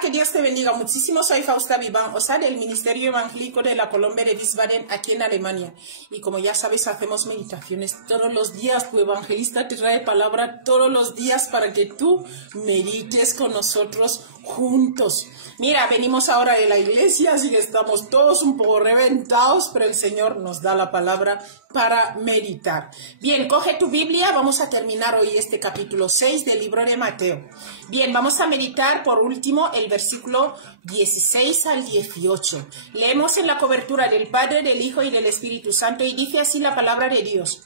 que Dios te bendiga muchísimo. Soy Fausta Viván, o sea, del Ministerio Evangélico de la Colombia de Wiesbaden, aquí en Alemania. Y como ya sabes, hacemos meditaciones todos los días. Tu evangelista te trae palabra todos los días para que tú medites con nosotros juntos. Mira, venimos ahora de la iglesia, así que estamos todos un poco reventados, pero el Señor nos da la palabra para meditar. Bien, coge tu Biblia, vamos a terminar hoy este capítulo 6 del libro de Mateo. Bien, vamos a meditar por último el versículo 16 al 18. Leemos en la cobertura del Padre, del Hijo y del Espíritu Santo y dice así la palabra de Dios.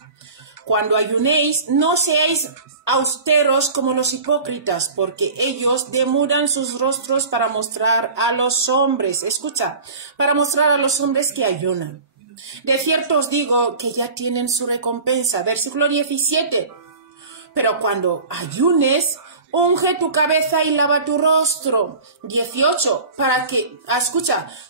Cuando ayunéis, no seáis austeros como los hipócritas, porque ellos demudan sus rostros para mostrar a los hombres, escucha, para mostrar a los hombres que ayunan. De cierto os digo que ya tienen su recompensa. Versículo 17. Pero cuando ayunes, unge tu cabeza y lava tu rostro. 18.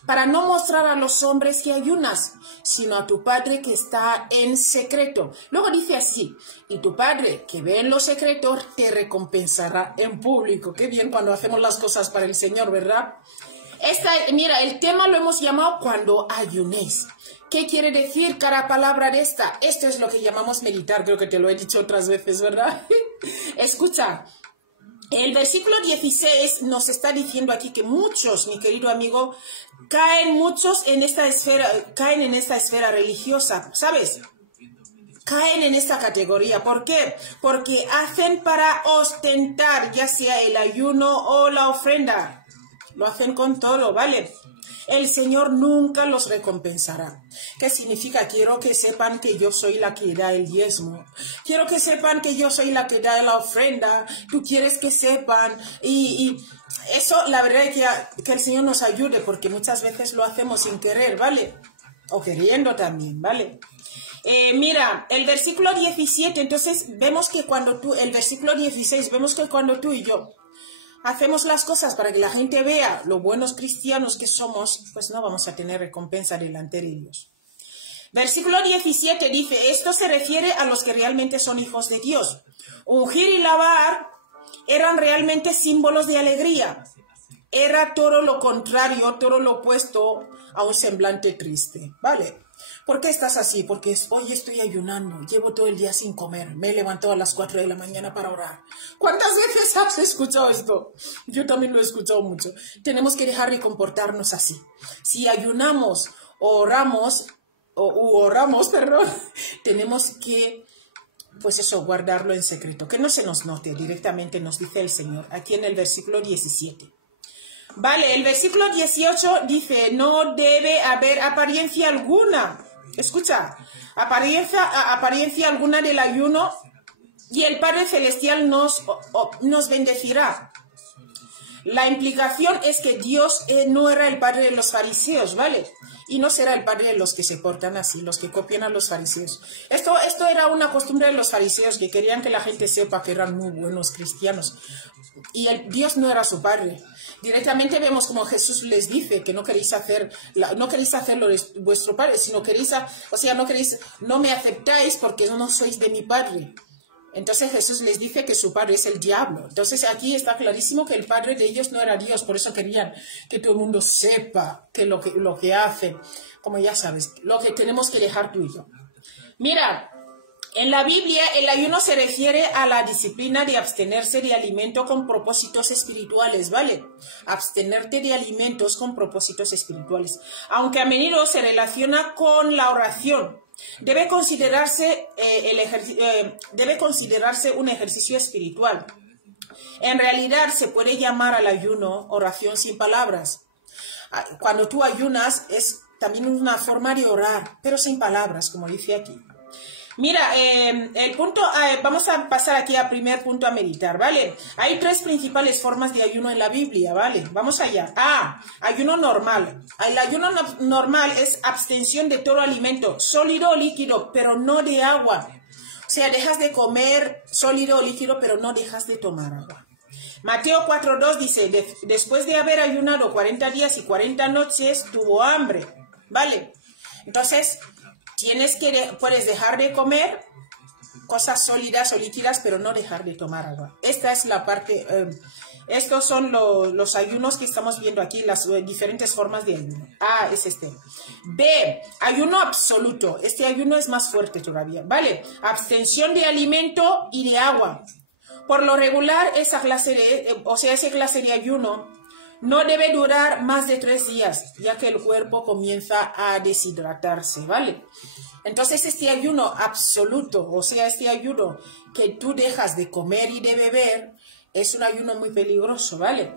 Para no mostrar a los hombres que ayunas, sino a tu Padre que está en secreto. Luego dice así, y tu Padre que ve en lo secreto te recompensará en público. Qué bien cuando hacemos las cosas para el Señor, ¿verdad? Mira, el tema lo hemos llamado cuando ayunéis. ¿Qué quiere decir cada palabra de esta? Esto es lo que llamamos meditar, creo que te lo he dicho otras veces, ¿verdad? Escucha. El versículo 16 nos está diciendo aquí que muchos, mi querido amigo, caen en esta esfera religiosa, ¿sabes? Caen en esta categoría. ¿Por qué? Porque hacen para ostentar, ya sea el ayuno o la ofrenda. Lo hacen con todo, ¿vale? El Señor nunca los recompensará. ¿Qué significa? Quiero que sepan que yo soy la que da el diezmo. Quiero que sepan que yo soy la que da la ofrenda. Tú quieres que sepan. Y eso, la verdad es que el Señor nos ayude, porque muchas veces lo hacemos sin querer, ¿vale? O queriendo también, ¿vale? Mira, el versículo 17, entonces vemos que el versículo 16, vemos que cuando tú y yo hacemos las cosas para que la gente vea lo buenos cristianos que somos, pues no vamos a tener recompensa delante de Dios. Versículo 17 dice, esto se refiere a los que realmente son hijos de Dios. Ungir y lavar eran realmente símbolos de alegría. Era todo lo contrario, todo lo opuesto a un semblante triste, ¿vale? ¿Por qué estás así? Porque hoy estoy ayunando, llevo todo el día sin comer, me he levantado a las 4 de la mañana para orar. ¿Cuántas veces has escuchado esto? Yo también lo he escuchado mucho. Tenemos que dejar de comportarnos así. Si ayunamos o oramos, tenemos que, pues eso, guardarlo en secreto, que no se nos note directamente, nos dice el Señor, aquí en el versículo 17. Vale, el versículo 18 dice, no debe haber apariencia alguna. Escucha, apariencia alguna del ayuno y el Padre Celestial nos bendecirá. La implicación es que Dios no era el padre de los fariseos, ¿vale? Y no será el padre de los que se portan así, los que copian a los fariseos. Esto era una costumbre de los fariseos, que querían que la gente sepa que eran muy buenos cristianos. Y Dios no era su padre. Directamente vemos como Jesús les dice que no queréis hacerlo de vuestro padre, sino no me aceptáis porque no sois de mi padre. Entonces Jesús les dice que su padre es el diablo. Entonces aquí está clarísimo que el padre de ellos no era Dios, por eso querían que todo el mundo sepa que lo que hacen, como ya sabes, lo que tenemos que dejar tú y yo. Mira, en la Biblia el ayuno se refiere a la disciplina de abstenerse de alimento con propósitos espirituales, ¿vale? Abstenerte de alimentos con propósitos espirituales, aunque a menudo se relaciona con la oración. Debe considerarse un ejercicio espiritual. En realidad se puede llamar al ayuno oración sin palabras. Cuando tú ayunas es también una forma de orar, pero sin palabras, como dice aquí. Mira, vamos a pasar aquí al primer punto a meditar, ¿vale? Hay 3 principales formas de ayuno en la Biblia, ¿vale? Vamos allá. Ayuno normal. El ayuno normal es abstención de todo alimento, sólido o líquido, pero no de agua. O sea, dejas de comer sólido o líquido, pero no dejas de tomar agua. Mateo 4:2 dice, después de haber ayunado 40 días y 40 noches, tuvo hambre, ¿vale? Entonces, puedes dejar de comer cosas sólidas o líquidas, pero no dejar de tomar agua. Esta es la parte Estos son los ayunos que estamos viendo aquí, las diferentes formas de ayuno. A es este. B, ayuno absoluto. Este ayuno es más fuerte todavía, ¿vale? Abstención de alimento y de agua. Por lo regular, esa clase de ayuno no debe durar más de 3 días, ya que el cuerpo comienza a deshidratarse, ¿vale? Entonces, este ayuno absoluto, o sea, este ayuno que tú dejas de comer y de beber, es un ayuno muy peligroso, ¿vale?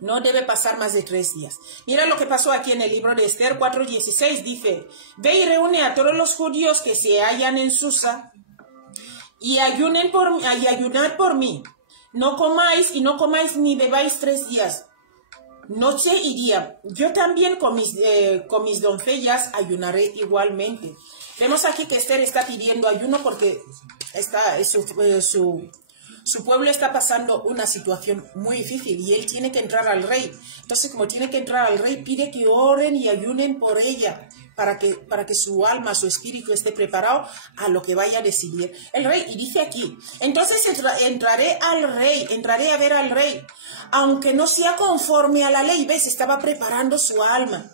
No debe pasar más de 3 días. Mira lo que pasó aquí en el libro de Esther 4:16. Dice, ve y reúne a todos los judíos que se hallan en Susa y ayunad por mí. No comáis ni bebáis 3 días, noche y día. Yo también con mis doncellas ayunaré igualmente. Vemos aquí que Esther está pidiendo ayuno porque su pueblo está pasando una situación muy difícil y él tiene que entrar al rey. Entonces, como tiene que entrar al rey, pide que oren y ayunen por ella para que su alma, su espíritu esté preparado a lo que vaya a decidir el rey. Y dice aquí, entonces entraré a ver al rey, aunque no sea conforme a la ley. ¿Ves? Estaba preparando su alma.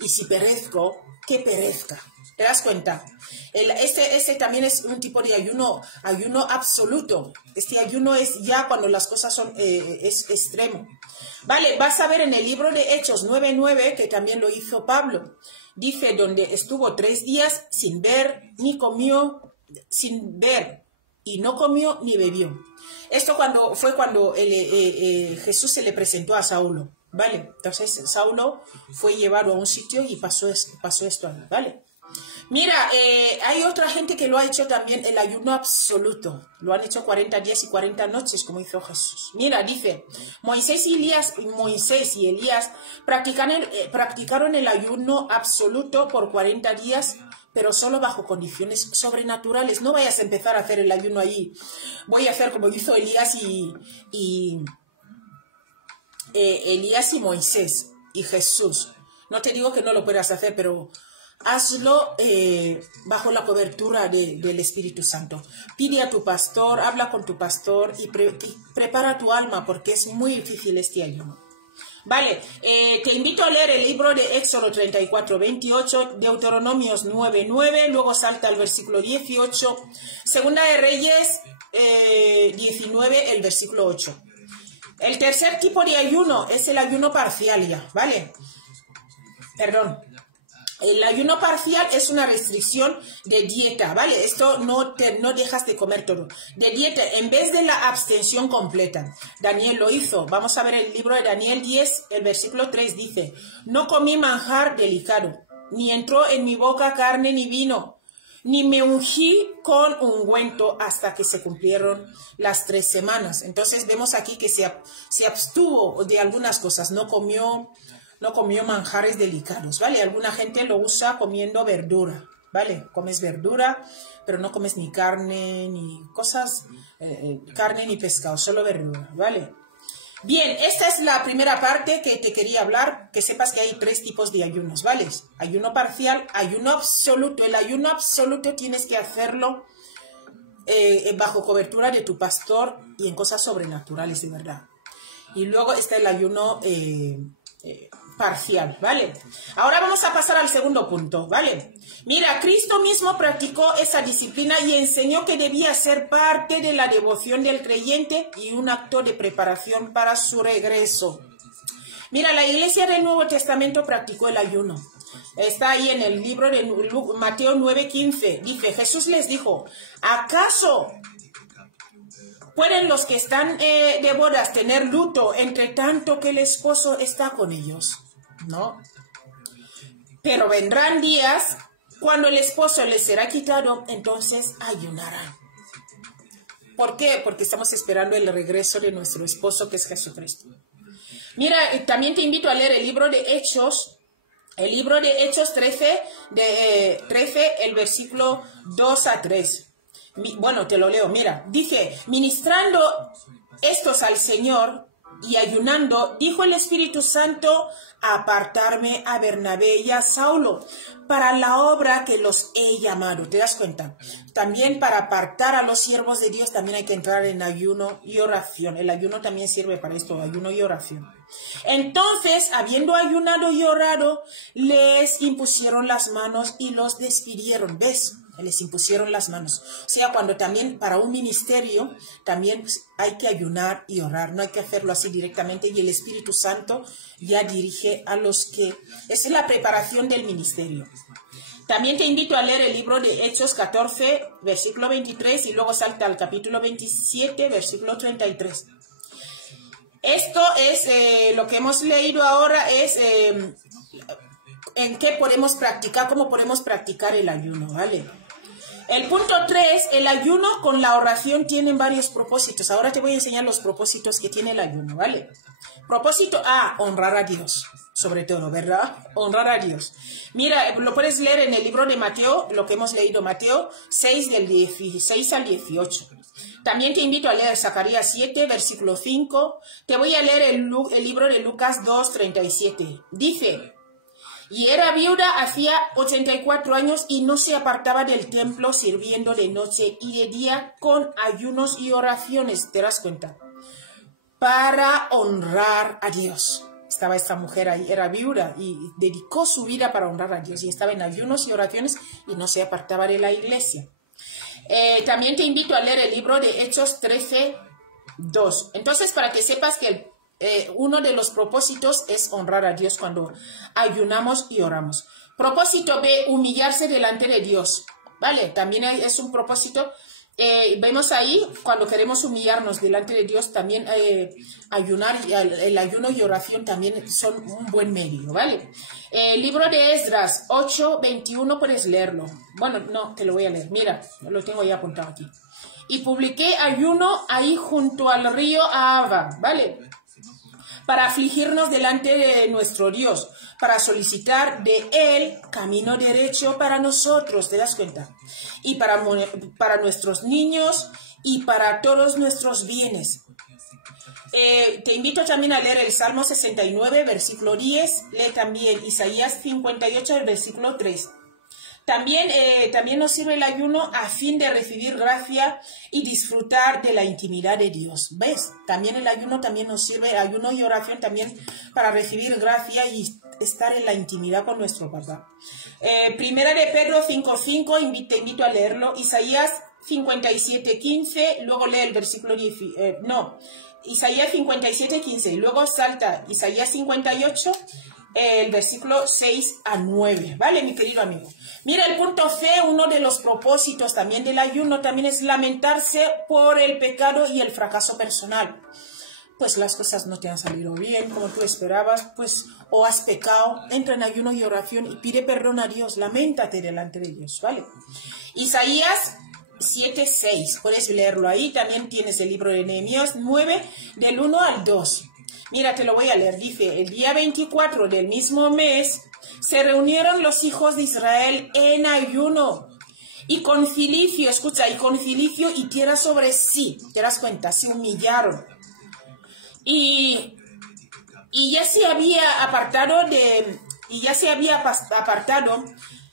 Y si perezco, que perezca. ¿Te das cuenta? Este también es un tipo de ayuno absoluto. Este ayuno es ya cuando las cosas son es extremo. Vale, vas a ver en el libro de Hechos 9:9, que también lo hizo Pablo. Dice, donde estuvo 3 días sin ver y no comió ni bebió. Esto fue cuando Jesús se le presentó a Saulo, ¿vale? Entonces Saulo fue llevado a un sitio y pasó esto, ¿vale? Mira, hay otra gente que lo ha hecho también, el ayuno absoluto. Lo han hecho 40 días y 40 noches, como hizo Jesús. Mira, dice, Moisés y Elías practicaron el ayuno absoluto por 40 días, pero solo bajo condiciones sobrenaturales. No vayas a empezar a hacer el ayuno ahí. Voy a hacer como hizo Elías y Moisés y Jesús. No te digo que no lo puedas hacer, pero hazlo bajo la cobertura del Espíritu Santo. Pide a tu pastor, habla con tu pastor y prepara tu alma, porque es muy difícil este ayuno. Vale, te invito a leer el libro de Éxodo 34:28, Deuteronomios 9:9, luego salta al versículo 18, Segunda de Reyes 19, el versículo 8. El tercer tipo de ayuno es el ayuno parcial ya, ¿vale? Perdón. El ayuno parcial es una restricción de dieta, ¿vale? Esto no dejas de comer todo. De dieta, en vez de la abstención completa. Daniel lo hizo. Vamos a ver el libro de Daniel 10, el versículo 3 dice, no comí manjar delicado, ni entró en mi boca carne ni vino, ni me ungí con ungüento hasta que se cumplieron las 3 semanas. Entonces vemos aquí que se abstuvo de algunas cosas, no comió manjares delicados, ¿vale? Alguna gente lo usa comiendo verdura, ¿vale? Comes verdura, pero no comes ni carne, ni carne ni pescado, solo verdura, ¿vale? Bien, esta es la primera parte que te quería hablar, que sepas que hay 3 tipos de ayunos, ¿vale? Ayuno parcial, ayuno absoluto. El ayuno absoluto tienes que hacerlo bajo cobertura de tu pastor y en cosas sobrenaturales, de verdad. Y luego está el ayuno parcial, ¿vale? Ahora vamos a pasar al segundo punto, ¿vale? Mira, Cristo mismo practicó esa disciplina y enseñó que debía ser parte de la devoción del creyente y un acto de preparación para su regreso. Mira, la iglesia del Nuevo Testamento practicó el ayuno. Está ahí en el libro de Mateo 9:15. Dice, Jesús les dijo, ¿acaso pueden los que están de bodas tener luto entre tanto que el esposo está con ellos? No. Pero vendrán días cuando el esposo les será quitado, entonces ayunarán. ¿Por qué? Porque estamos esperando el regreso de nuestro esposo, que es Jesucristo. Mira, también te invito a leer el libro de Hechos 13, el versículo 2 a 3. Bueno, te lo leo, mira. Dice, ministrando estos al Señor, y ayunando, dijo el Espíritu Santo, apartarme a Bernabé y a Saulo para la obra que los he llamado. ¿Te das cuenta? También para apartar a los siervos de Dios también hay que entrar en ayuno y oración. El ayuno también sirve para esto, ayuno y oración. Entonces, habiendo ayunado y orado, les impusieron las manos y los despidieron. ¿Ves? Les impusieron las manos. O sea, cuando también para un ministerio también hay que ayunar y orar. No hay que hacerlo así directamente y el Espíritu Santo ya dirige a los que... Esa es la preparación del ministerio. También te invito a leer el libro de Hechos 14, versículo 23 y luego salta al capítulo 27, versículo 33. Esto es lo que hemos leído ahora, es en qué podemos practicar, cómo podemos practicar el ayuno, ¿vale? El punto 3, el ayuno con la oración tienen varios propósitos. Ahora te voy a enseñar los propósitos que tiene el ayuno, ¿vale? Propósito A, honrar a Dios, sobre todo, ¿verdad? Honrar a Dios. Mira, lo puedes leer en el libro de Mateo, lo que hemos leído, Mateo 6, del 16 al 18. También te invito a leer Zacarías 7, versículo 5. Te voy a leer el libro de Lucas 2, 37. Dice... Y era viuda hacía 84 años y no se apartaba del templo sirviendo de noche y de día con ayunos y oraciones. ¿Te das cuenta? Para honrar a Dios. Estaba esta mujer ahí, era viuda y dedicó su vida para honrar a Dios. Y estaba en ayunos y oraciones y no se apartaba de la iglesia. También te invito a leer el libro de Hechos 13, 2. Entonces, para que sepas que uno de los propósitos es honrar a Dios cuando ayunamos y oramos. Propósito B, humillarse delante de Dios, ¿vale? También es un propósito. Vemos ahí, cuando queremos humillarnos delante de Dios, también ayunar, el ayuno y oración también son un buen medio, ¿vale? Libro de Esdras 8, 21, puedes leerlo. Bueno, no, te lo voy a leer. Mira, lo tengo ya apuntado aquí. Y publiqué ayuno ahí junto al río Ahava, ¿vale? Para afligirnos delante de nuestro Dios, para solicitar de Él camino derecho para nosotros, ¿te das cuenta? Y para nuestros niños y para todos nuestros bienes. Te invito también a leer el Salmo 69, versículo 10, lee también Isaías 58, versículo 3. También nos sirve el ayuno a fin de recibir gracia y disfrutar de la intimidad de Dios. ¿Ves? También el ayuno también nos sirve, ayuno y oración también para recibir gracia y estar en la intimidad con nuestro papá. Primera de Pedro 5:5, te invito a leerlo. Isaías 57:15, luego lee el versículo 10, Isaías 57:15 y luego salta Isaías 58, el versículo 6 a 9. ¿Vale, mi querido amigo? Mira, el punto C, uno de los propósitos también del ayuno, también es lamentarse por el pecado y el fracaso personal. Pues las cosas no te han salido bien como tú esperabas, pues o has pecado, entra en ayuno y oración y pide perdón a Dios, lamentate delante de Dios, ¿vale? Isaías 7:6, puedes leerlo ahí, también tienes el libro de Nehemías 9, del 1 al 2. Mira, te lo voy a leer, dice, el día 24 del mismo mes se reunieron los hijos de Israel en ayuno y con cilicio, escucha, y con cilicio y tierra sobre sí, te das cuenta, se humillaron. Y ya se había apartado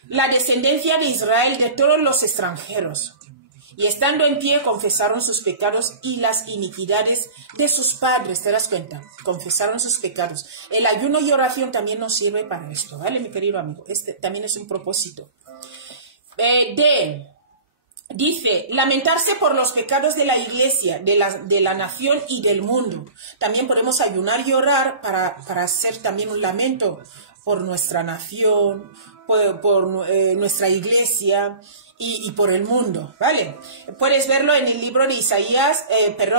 la descendencia de Israel de todos los extranjeros. Y estando en pie, confesaron sus pecados y las iniquidades de sus padres. ¿Te das cuenta? Confesaron sus pecados. El ayuno y oración también nos sirve para esto, ¿vale, mi querido amigo? Este también es un propósito. Dice, lamentarse por los pecados de la iglesia, de la nación y del mundo. También podemos ayunar y orar para hacer también un lamento por nuestra nación, por nuestra iglesia y por el mundo, ¿vale? Puedes verlo en el libro de Isaías,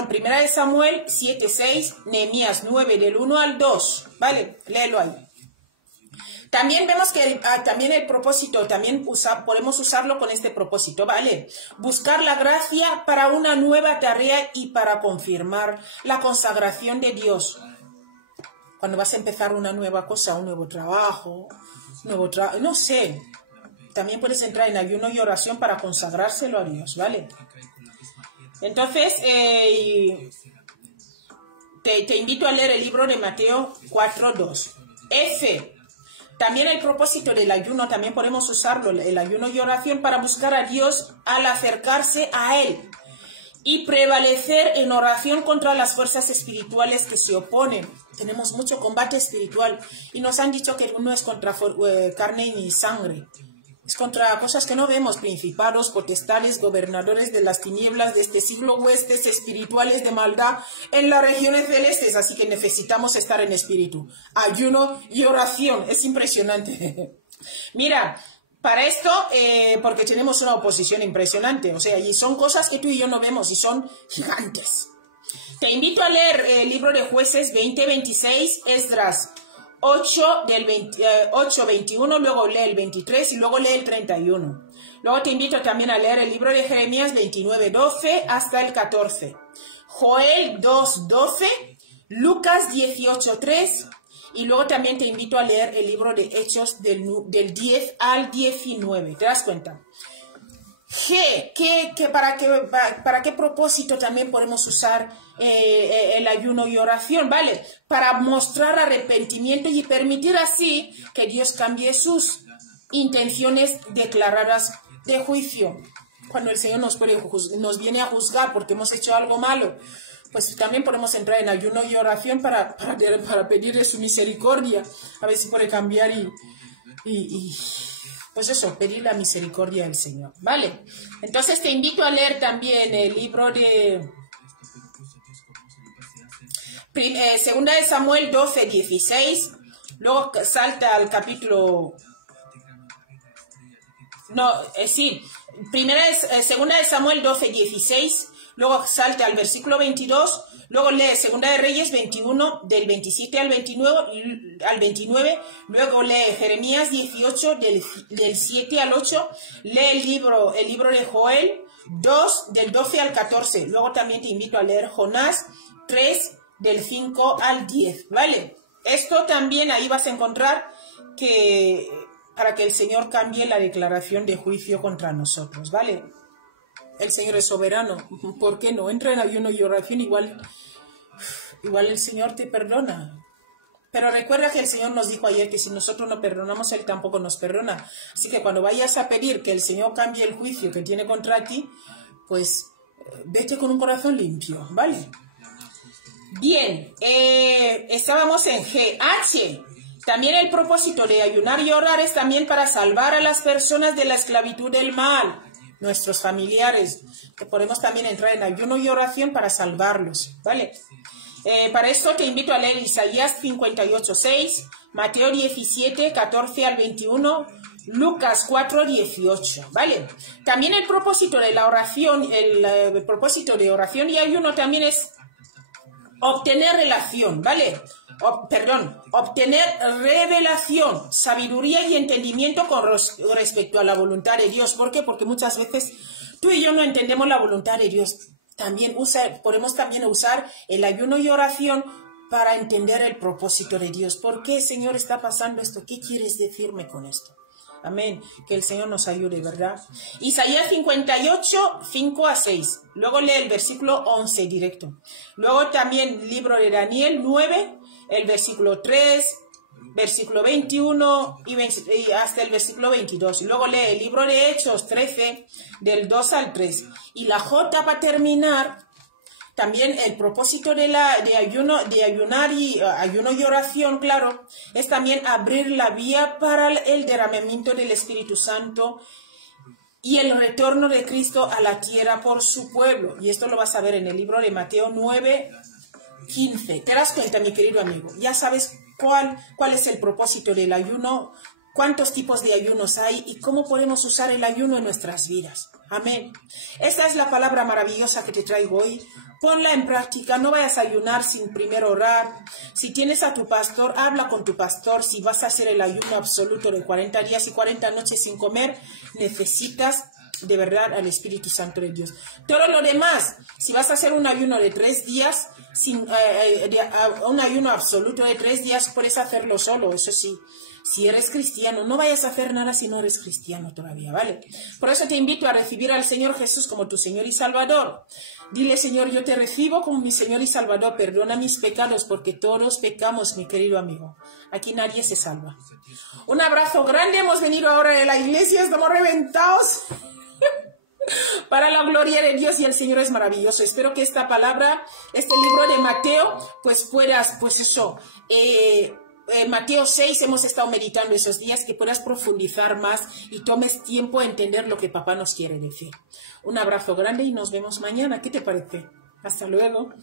Primera de Samuel 7:6, Nehemías 9, del 1 al 2, ¿vale? Léelo ahí. También vemos que también el propósito, podemos usarlo con este propósito, ¿vale? Buscar la gracia para una nueva tarea y para confirmar la consagración de Dios. Cuando vas a empezar una nueva cosa, un nuevo trabajo, no sé. También puedes entrar en ayuno y oración para consagrárselo a Dios, ¿vale? Entonces, te invito a leer el libro de Mateo 4:2. F. También el propósito del ayuno, también podemos usarlo, el ayuno y oración, para buscar a Dios al acercarse a Él y prevalecer en oración contra las fuerzas espirituales que se oponen. Tenemos mucho combate espiritual y nos han dicho que no es contra carne ni sangre. Es contra cosas que no vemos, principados, potestades, gobernadores de las tinieblas de este siglo, huestes espirituales de maldad en las regiones celestes. Así que necesitamos estar en espíritu. Ayuno y oración. Es impresionante. Mira, para esto, porque tenemos una oposición impresionante. O sea, y son cosas que tú y yo no vemos y son gigantes. Te invito a leer el libro de Jueces 20:26, Esdras 8:21, luego lee el 23 y luego lee el 31. Luego te invito también a leer el libro de Jeremías 29:12 hasta el 14. Joel 2:12, Lucas 18:3 y luego también te invito a leer el libro de Hechos del 10 al 19. ¿Te das cuenta? ¿Para qué propósito también podemos usar el ayuno y oración? ¿Vale? Para mostrar arrepentimiento y permitir así que Dios cambie sus intenciones declaradas de juicio. Cuando el Señor nos viene a juzgar porque hemos hecho algo malo, pues también podemos entrar en ayuno y oración para pedirle su misericordia, a ver si puede cambiar y pues eso, pedir la misericordia del Señor, ¿vale? Entonces te invito a leer también el libro de Segunda de Samuel 12:16, luego salta al capítulo... Segunda de Samuel 12:16, luego salta al versículo 22, luego lee Segunda de Reyes 21, del 27 al 29, luego lee Jeremías 18, del 7 al 8, lee el libro de Joel 2, del 12 al 14, luego también te invito a leer Jonás 3, del 5 al 10, ¿vale? Esto también ahí vas a encontrar que para que el Señor cambie la declaración de juicio contra nosotros, ¿vale? El Señor es soberano, ¿por qué no? Entra en ayuno y oración, igual el Señor te perdona. Pero recuerda que el Señor nos dijo ayer que si nosotros no perdonamos, Él tampoco nos perdona. Así que cuando vayas a pedir que el Señor cambie el juicio que tiene contra ti, pues vete con un corazón limpio, ¿vale? Bien, estábamos en GH. También el propósito de ayunar y orar es también para salvar a las personas de la esclavitud del mal, nuestros familiares, que podemos también entrar en ayuno y oración para salvarlos, ¿vale? Para esto te invito a leer Isaías 58:6, Mateo 17:14 al 21, Lucas 4:18, ¿vale? También el propósito de la oración, el propósito de oración y ayuno también es obtener relación, ¿vale? Obtener revelación, sabiduría y entendimiento con respecto a la voluntad de Dios. ¿Por qué? Porque muchas veces tú y yo no entendemos la voluntad de Dios. Podemos también usar el ayuno y oración para entender el propósito de Dios. ¿Por qué, Señor, está pasando esto? ¿Qué quieres decirme con esto? Amén. Que el Señor nos ayude, ¿verdad? Isaías 58, 5 a 6. Luego lee el versículo 11 directo. Luego también libro de Daniel 9, el versículo 3, versículo 21 y hasta el versículo 22. Y luego lee el libro de Hechos 13, del 2 al 3. Y la J para terminar. También el propósito de ayunar y ayuno y oración, claro, es también abrir la vía para el derramamiento del Espíritu Santo y el retorno de Cristo a la tierra por su pueblo. Y esto lo vas a ver en el libro de Mateo 9:15. ¿Te das cuenta, mi querido amigo? Ya sabes cuál es el propósito del ayuno, cuántos tipos de ayunos hay y cómo podemos usar el ayuno en nuestras vidas. Amén. Esta es la palabra maravillosa que te traigo hoy. Ponla en práctica, no vayas a ayunar sin primero orar. Si tienes a tu pastor, habla con tu pastor. Si vas a hacer el ayuno absoluto de 40 días y 40 noches sin comer, necesitas de verdad al Espíritu Santo de Dios. Todo lo demás, si vas a hacer un ayuno de 3 días, un ayuno absoluto de 3 días, puedes hacerlo solo, eso sí. Si eres cristiano, no vayas a hacer nada si no eres cristiano todavía, ¿vale? Por eso te invito a recibir al Señor Jesús como tu Señor y Salvador. Dile, Señor, yo te recibo como mi Señor y Salvador, perdona mis pecados, porque todos pecamos, mi querido amigo. Aquí nadie se salva. Un abrazo grande, hemos venido ahora de la iglesia, estamos reventados. Para la gloria de Dios, y el Señor es maravilloso. Espero que esta palabra, este libro de Mateo, pues puedas, pues eso, Mateo 6 hemos estado meditando esos días, que puedas profundizar más y tomes tiempo a entender lo que papá nos quiere decir. Un abrazo grande y nos vemos mañana. ¿Qué te parece? Hasta luego.